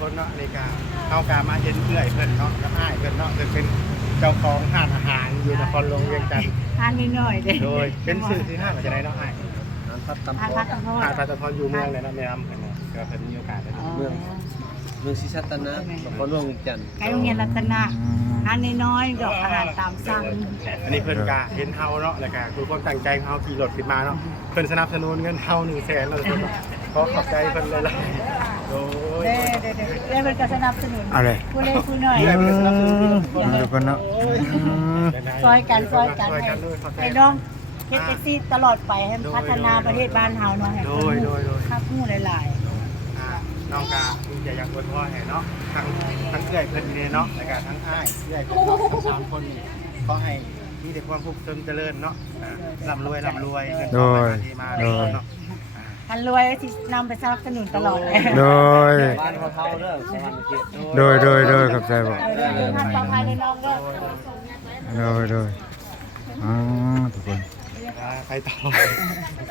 คนเนาะในการเอาการมาเห็นเอื้อยเพิ่นเนาะกับอ้ายเพิ่นเนาะเพิ่นเป็นเจ้าของร้านอาหารอยู่นครหลวงเวียงจันทน์ ทานนิดหน่อยเด้ โดยเป็นชื่อที่ห้างจะได้เนาะอ้าย ร้านพัดตำ ทาน พอ พัดตำทอด หาดปลาตะพอนอยู่เมืองเลยเนาะแม่อำเพิ่นเนาะก็เพิ่นมีโอกาสได้ เมืองศรีสัตนะนครหลวงเวียงจันทน์ ใกล้โรงเรียนรัตนะทานน้อยๆดอกอาหารตามสั่ง อันนี้เพิ่นก็เห็นเฮาเนาะแล้วก็คือความตั้งใจของเฮาขี่รถขึ้นมาเนาะเพิ่นสนับสนุนเงินเฮา100,000แล้วเนาะขอขอบใจเพิ่นหลายๆโดย เด้เพิ่นก็สนับสนุน เอาเลย ผู้เล่นผู้น้อย ดูกันเนาะ ซอยกัน ซอยกันด้วย ให้น้องเฮ็ดแท็กซี่ตลอดไปให้พัฒนาประเทศบ้านเฮาเนาะให้ โด เพิ่ ย น โดยโดย คักฮู้หลาย น้องกามีใจอยากอวยพรให้เนาะทั้งเอื้อยเพิ่นนี่เนาะแล้วก็ทั้งอ้ายเอื้อยเพิ่นเนาะทั้งสามคนนี่ขอให้มีแต่ความสุขเจริญเนาะร่ำรวยเงินทองไหลมาเทมาเนาะ ๆคันรวยสินำไปสนับสนุนตลอดเลย โดย บ้านเขาเท่าเด้อสวรรค์เขต โดยขอบใจบอก ท่านปลอดภัยเลยน้องเด้อ โดยอ๋อทุกคน ไปต่อ